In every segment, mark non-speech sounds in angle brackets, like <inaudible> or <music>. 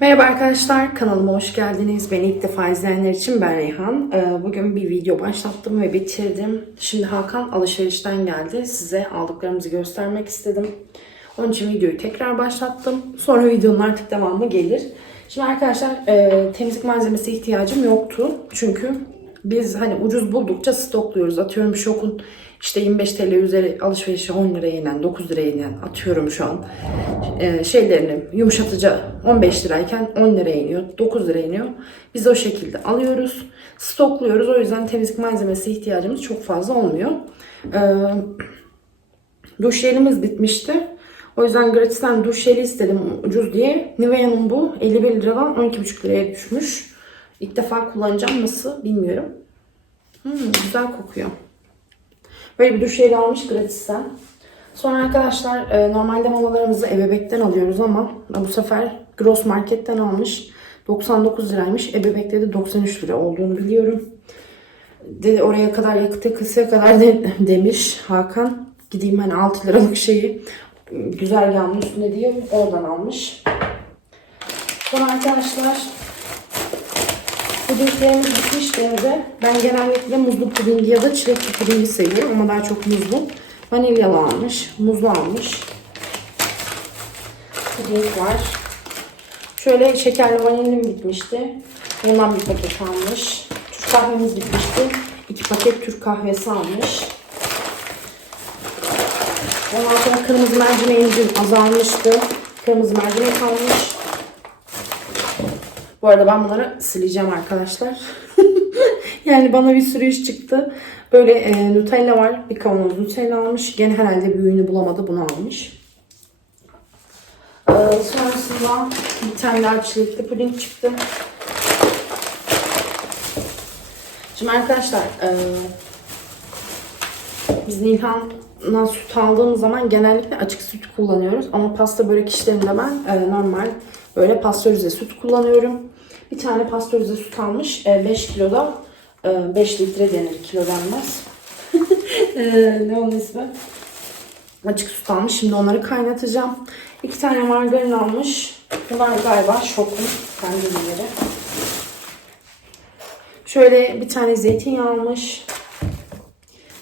Merhaba arkadaşlar, kanalıma hoş geldiniz. Beni ilk defa izleyenler için ben Reyhan. Ee, Bugün bir video başlattım ve bitirdim. Şimdi Hakan alışverişten geldi. Size aldıklarımızı göstermek istedim. Onun için videoyu tekrar başlattım. Sonra videonun artık devamı gelir. Şimdi arkadaşlar e, temizlik malzemesi ihtiyacım yoktu. Çünkü biz hani ucuz buldukça stokluyoruz. Atıyorum şokun işte 25 TL üzeri alışverişe 10 liraya inen, 9 liraya inen atıyorum şu an. Ee, şeylerini yumuşatıcı 15 lirayken 10 liraya iniyor, 9 liraya iniyor. Biz o şekilde alıyoruz, stokluyoruz. O yüzden temizlik malzemesi ihtiyacımız çok fazla olmuyor. Ee, duş jelimiz bitmişti. O yüzden gratisten duş jeli istedim ucuz diye. Nivea'nın bu 51 liradan 12,5 liraya düşmüş. İlk defa kullanacağım nasıl bilmiyorum. Hmm, güzel kokuyor. Böyle bir duş jeli almış gratisten. Sonra arkadaşlar e, normalde mamalarımızı ebebekten alıyoruz ama bu sefer Gross Market'ten almış. 99 liraymış. Ebebekte de 93 lira olduğunu biliyorum. Dedi oraya kadar yakıt yakısıya kadar de, <laughs> demiş Hakan. Gideyim hani 6 liralık şeyi güzergahın üstüne diye oradan almış. Sonra arkadaşlar Pudinglerimiz bitmişti evde. Ben genellikle muzlu pudingi ya da çilekli pudingi seviyorum ama daha çok muzlu. Vanilyalı almış, muzlu almış. Puding var. Şöyle şekerli vanilim bitmişti. Ondan bir paket almış. Türk kahvemiz bitmişti. İki paket Türk kahvesi almış. Ondan sonra kırmızı mercimeğimizin azalmıştı. Kırmızı mercimek almış. Bu arada ben bunları sileceğim arkadaşlar. <laughs> yani bana bir sürü iş çıktı. Böyle e, Nutella var. Bir kavanoz Nutella almış. Gene herhalde büyüğünü bulamadı. Bunu almış. Ee, sonrasında bir tane daha çilekli puding çıktı. Şimdi arkadaşlar e, biz Nilhan'dan süt aldığımız zaman genellikle açık süt kullanıyoruz. Ama pasta börek işlerinde ben e, normal böyle pastörize süt kullanıyorum. Bir tane pastörize süt almış. E, 5 kiloda e, 5 litre denir. Kilo denmez. <laughs> e, ne onun ismi? Açık süt almış. Şimdi onları kaynatacağım. İki tane margarin almış. Bunlar galiba şokun kendileri. Şöyle bir tane zeytinyağı almış.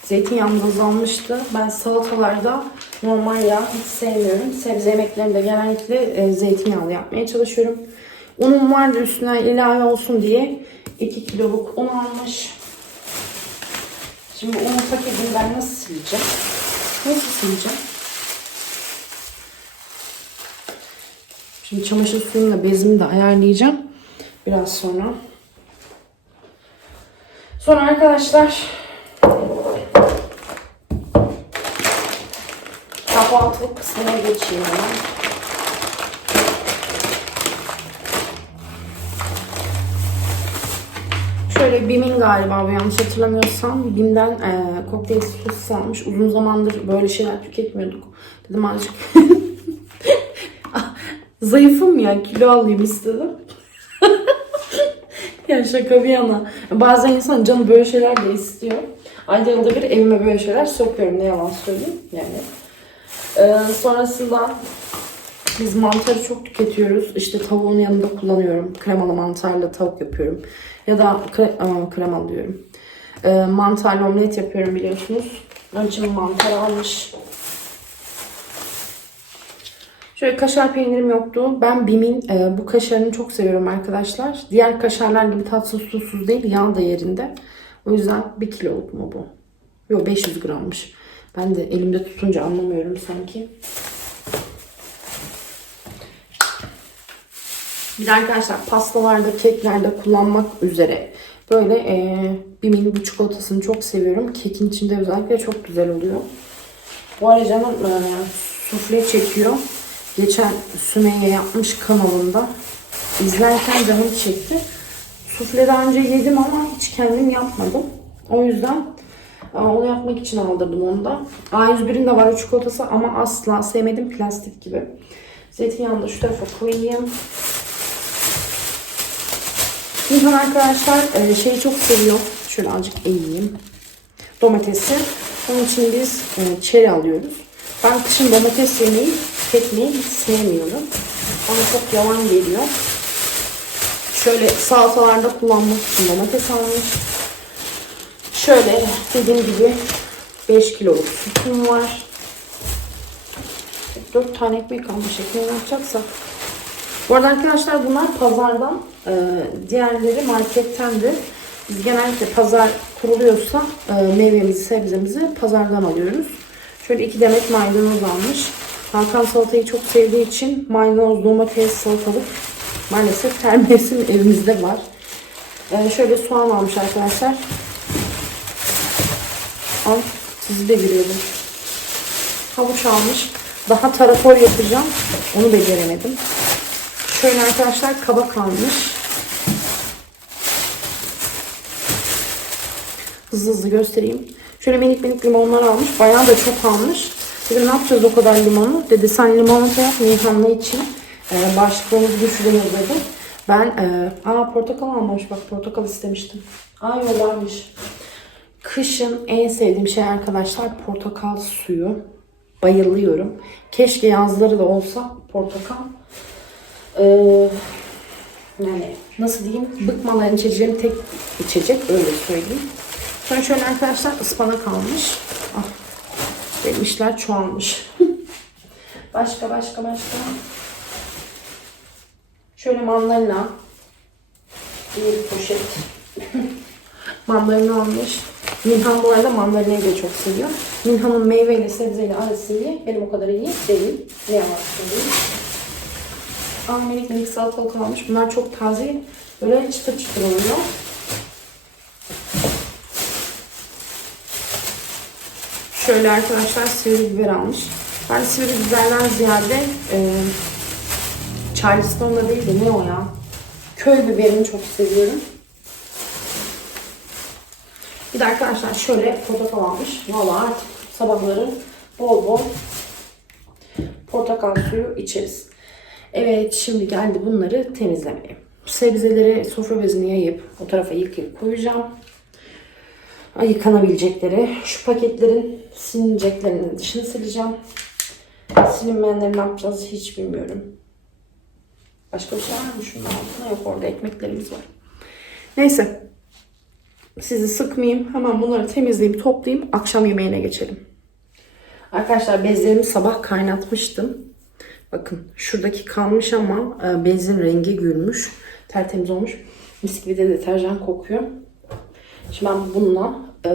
Zeytinyağım da azalmıştı. Ben salatalarda normal yağ hiç sevmiyorum. Sebze yemeklerinde genellikle e, zeytinyağlı yapmaya çalışıyorum. Unum vardı üstüne ilave olsun diye 2 kiloluk un almış. Şimdi un paketini ben nasıl sileceğim? Nasıl sileceğim? Şimdi çamaşır suyumla bezimi de ayarlayacağım. Biraz sonra. Sonra arkadaşlar kahvaltılık kısmına geçeyim hemen. Şöyle Bim'in galiba bu yanlış hatırlamıyorsam Bim'den e, kokteyl sosu almış. Uzun zamandır böyle şeyler tüketmiyorduk. Dedim azıcık <laughs> zayıfım ya kilo alayım istedim. <laughs> ya şaka bir yana. Bazen insan canı böyle şeyler de istiyor. Ayda yılda bir evime böyle şeyler sokuyorum ne yalan söyleyeyim yani. Ee, sonrasında biz mantarı çok tüketiyoruz. İşte tavuğun yanında kullanıyorum. Kremalı mantarla tavuk yapıyorum. Ya da kre, aa, kremalı diyorum. Ee, mantarlı omlet yapıyorum biliyorsunuz. Onun için mantar almış. Şöyle kaşar peynirim yoktu. Ben Bim'in e, bu kaşarını çok seviyorum arkadaşlar. Diğer kaşarlar gibi tatsız tuzsuz değil. Yağ da yerinde. O yüzden 1 kiloluk mu bu? Yok 500 grammış. Ben de elimde tutunca anlamıyorum sanki. Bir arkadaşlar pastalarda, keklerde kullanmak üzere böyle e, Bim'in bu çikolatasını çok seviyorum. Kekin içinde özellikle çok güzel oluyor. Bu arada canım e, sufle çekiyor. Geçen Sümeyye yapmış kanalında. İzlerken canım çekti. Sufle daha önce yedim ama hiç kendim yapmadım. O yüzden onu yapmak için aldırdım onu da. A101'in de var o çikolatası ama asla sevmedim plastik gibi. Zeytinyağını da şu tarafa koyayım. Nilhan arkadaşlar e, şeyi çok seviyor. Şöyle azıcık eğeyim. Domatesi. Onun için biz e, çeri alıyoruz. Ben kışın domates yemeyi, tüketmeyi hiç sevmiyorum. Bana çok yavan geliyor. Şöyle salatalarda kullanmak için domates almış. Şöyle dediğim gibi 5 kiloluk sütüm var. 4 tane ekmek almış ekmeği yapacaksak. Bu arada arkadaşlar bunlar pazardan, e, diğerleri markettendi. Biz genellikle pazar kuruluyorsa e, meyvemizi, sebzemizi pazardan alıyoruz. Şöyle iki demet maydanoz almış. Hakan salatayı çok sevdiği için maydanoz, domates, salatalık maalesef her mevsim evimizde var. E, şöyle soğan almış arkadaşlar. Al, sizi de görüyorum. Havuç almış. Daha tarator yapacağım. Onu beceremedim. Şöyle arkadaşlar kabak almış. Hızlı hızlı göstereyim. Şöyle minik minik limonlar almış. Bayağı da çok almış. Dedim ne yapacağız o kadar limonu? Dedi sen limonata yap Nihan'la için. Ee, bağışıklığımız güçlenir dedi. Ben, e, aa portakal almamış bak portakal istemiştim. Aa yollarmış. Kışın en sevdiğim şey arkadaşlar portakal suyu. Bayılıyorum. Keşke yazları da olsa portakal. Ee, yani nasıl diyeyim bıkmadan içeceğim tek içecek öyle söyleyeyim. Sonra şöyle arkadaşlar ıspanak almış. Ah, benim çoğalmış. <laughs> başka başka başka. Şöyle mandalina. Bir poşet. <laughs> mandalina almış. Minhan bu arada mandalinayı da çok seviyor. Minhan'ın meyveyle sebzeyle arası iyi. Benim o kadar iyi değil. Ne yalan söyleyeyim. Aa, minik minik salatalık almış. Bunlar çok taze. Böyle çıtır çıtır oluyor. Şöyle arkadaşlar sivri biber almış. Ben sivri biberden ziyade e, Charleston'da değil de ne o ya? Köy biberini çok seviyorum. Bir de arkadaşlar şöyle portakal almış. Valla artık sabahları bol bol portakal suyu içeriz. Evet şimdi geldi bunları temizlemeye. Sebzeleri sofra bezine yayıp o tarafa yıkayıp koyacağım. Yıkanabilecekleri. Şu paketlerin silineceklerinin dışını sileceğim. Silinmeyenleri ne yapacağız hiç bilmiyorum. Başka bir şey var mı? Şunun altına yok orada ekmeklerimiz var. Neyse. Sizi sıkmayayım. Hemen bunları temizleyeyim, toplayayım. Akşam yemeğine geçelim. Arkadaşlar bezlerimi sabah kaynatmıştım. Bakın şuradaki kalmış ama e, bezin rengi gülmüş. Tertemiz olmuş. Mis gibi de deterjan kokuyor. Şimdi ben bununla e,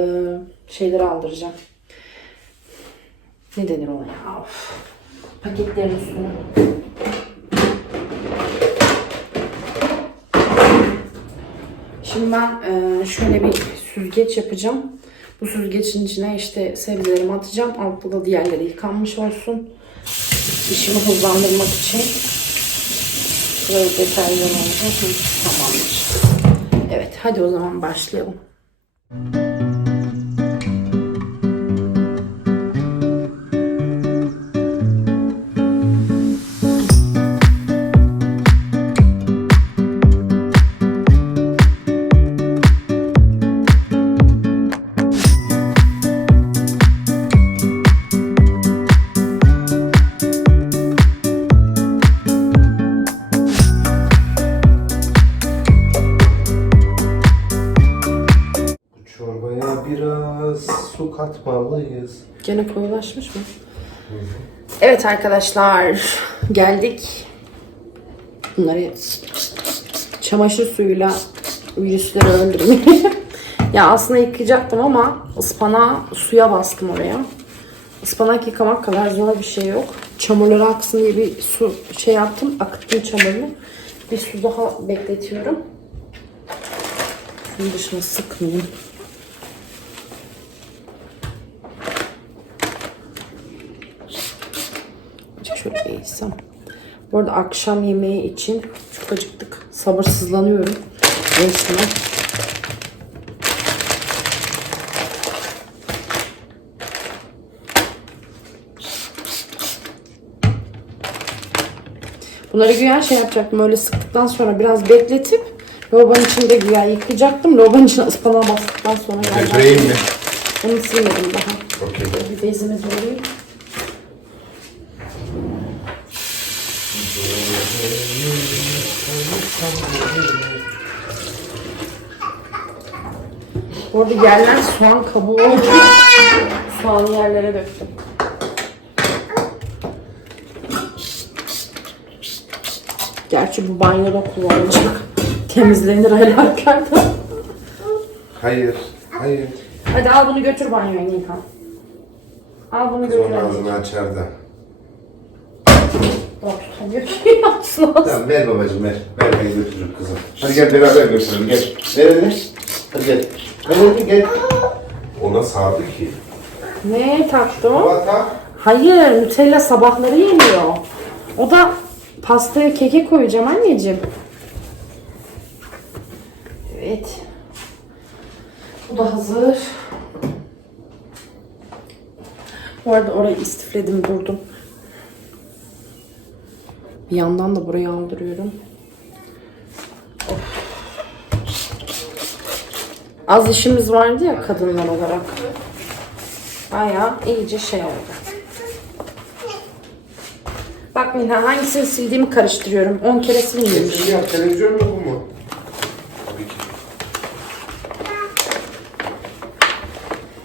şeyleri aldıracağım. Ne denir ona ya? Of. Paketlerin üstüne. Şimdi ben e, şöyle bir süzgeç yapacağım. Bu süzgecin içine işte sebzelerimi atacağım. Altta da diğerleri yıkanmış olsun. İşimi hızlandırmak için. Şurayı detaylı olacak. Tamamdır. Evet hadi o zaman başlayalım. Bu katmalıyız. Gene koyulaşmış mı? Evet arkadaşlar geldik. Bunları çamaşır suyuyla virüsleri öldürmeye. <laughs> ya aslında yıkayacaktım ama ıspanağı suya bastım oraya. Ispanak yıkamak kadar zor bir şey yok. Çamurları aksın diye bir su şey yaptım. Akıttım çamurunu. Bir su daha bekletiyorum. Şunun dışına sıkmayayım. Eğsem. Bu arada akşam yemeği için çok acıktık. Sabırsızlanıyorum. Resmen. Bunları güya şey yapacaktım. Öyle sıktıktan sonra biraz bekletip lavabonun içinde güya yıkayacaktım. Lavabonun içine ıspanağı bastıktan sonra Bebeğim mi? Onu silmedim daha. Okey. Bir bezimiz oluyor. Bu arada yerler soğan kabuğu oldu. Soğanı yerlere döktüm. Gerçi bu banyoda kullanılacak. Temizlenir aylarlarda. Hayır. Hayır. Hadi al bunu götür banyoya Nikan. Al bunu götür. Sonra ağzını açar da. Bak tutamıyor ki yapsın. Tamam ver babacığım ver. Ver ben götürürüm kızım. Hadi gel beraber götürelim gel. Ver elini. Hadi gel. Elini gel. Ona sağdı ki. Ne taktı o? Baba tak. Hayır, Nutella sabahları yeniyor. O da pastaya keke koyacağım anneciğim. Evet. Bu da hazır. Bu arada orayı istifledim durdum. Bir yandan da burayı aldırıyorum. Of. Az işimiz vardı ya kadınlar olarak. Bayağı iyice şey oldu. Bak Minha hangisini sildiğimi karıştırıyorum. 10 kere silmiyorum. Şimdi yap televizyon mu bu mu? Tabii ki.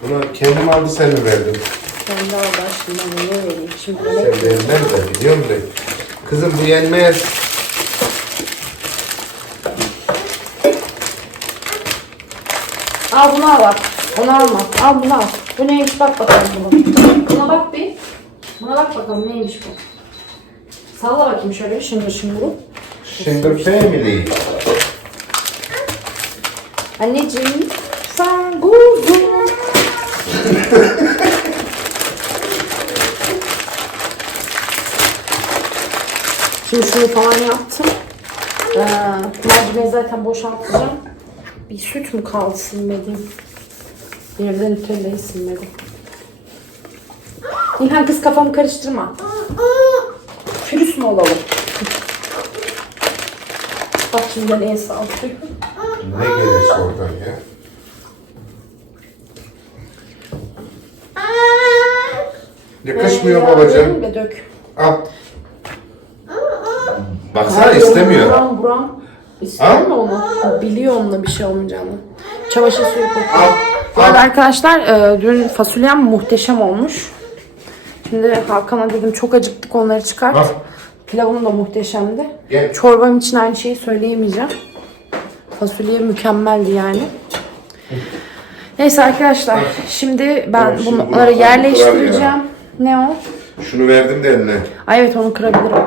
Buna kendim aldı sen mi verdin? Ben de aldım şimdi ne vereyim. Şimdi Sen ne vermem de biliyor musun? Kızım bu yenmez. Al bunu al bak. Onu alma. Al bunu al. Bu neymiş bak bakalım bunu. Buna bak bir. Buna bak bakalım neymiş bu. Salla bakayım şöyle şıngır şıngır. Şıngır Family. Anneciğim sen kuzum. <laughs> Şimdi şunu falan yaptım. Ee, mercimeği zaten boşaltacağım. Bir süt mü kaldı silmediğim? Bir de Nutella'yı silmedim. İlhan kız kafamı karıştırma. Pürüz mü olalım? Bak şimdi neye saldırıyor. Ne gelirse oradan ya. Yakışmıyor Ee, babacığım. Ve dök. Al. Baksana istemiyor. Buram buram. İstiyor mu onu? Biliyor onunla bir şey olmayacağını. Çamaşır suyu kokuyor. Bu arada arkadaşlar e, dün fasulyem muhteşem olmuş. Şimdi Hakan'a dedim çok acıktık onları çıkart. Al. Pilavım da muhteşemdi. Gel. Çorbam için aynı şeyi söyleyemeyeceğim. Fasulye mükemmeldi yani. Neyse arkadaşlar şimdi ben Evet, şimdi bunu bunları kırar yerleştireceğim. Ne o? Şunu verdim de eline. Ay evet onu kırabilirim.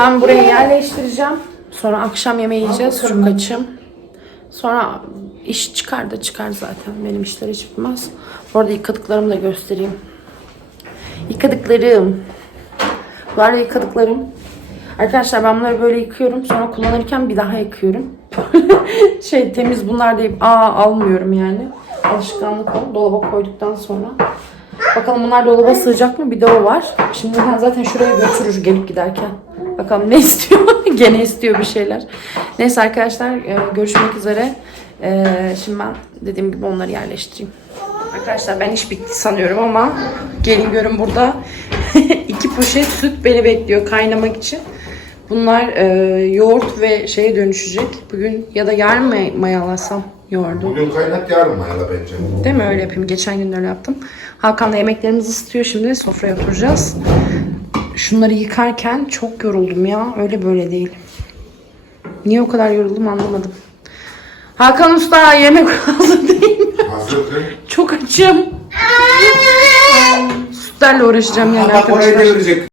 Ben buraya yerleştireceğim. Sonra akşam yemeği yiyeceğiz. Çok açım. Sonra iş çıkar da çıkar zaten. Benim işler hiç bitmez. Bu arada yıkadıklarımı da göstereyim. Yıkadıklarım. Bu arada yıkadıklarım. Arkadaşlar ben bunları böyle yıkıyorum. Sonra kullanırken bir daha yıkıyorum. <laughs> şey temiz bunlar deyip aa almıyorum yani. Alışkanlık o. Dolaba koyduktan sonra. Bakalım bunlar dolaba sığacak mı? Bir de o var. Şimdi ben zaten şuraya götürür gelip giderken. Bakalım ne <laughs> istiyor? Gene istiyor bir şeyler. Neyse arkadaşlar e, görüşmek üzere. E, Şimdi ben dediğim gibi onları yerleştireyim. Arkadaşlar ben iş bitti sanıyorum ama gelin görün burada <laughs> iki poşet süt beni bekliyor kaynamak için. Bunlar e, yoğurt ve şeye dönüşecek. Bugün ya da yarın mı mayalasam yoğurdu. Bugün kaynat yarın mayala bence. Değil mi? Öyle yapayım. Geçen gün öyle yaptım. Hakan da yemeklerimizi ısıtıyor şimdi. Sofraya oturacağız. Şunları yıkarken çok yoruldum ya. Öyle böyle değil. Niye o kadar yoruldum anlamadım. Hakan Usta yemek <laughs> hazır değil mi? Hazır kız. Çok açım. Sütlerle uğraşacağım yani arkadaşlar. devirecek.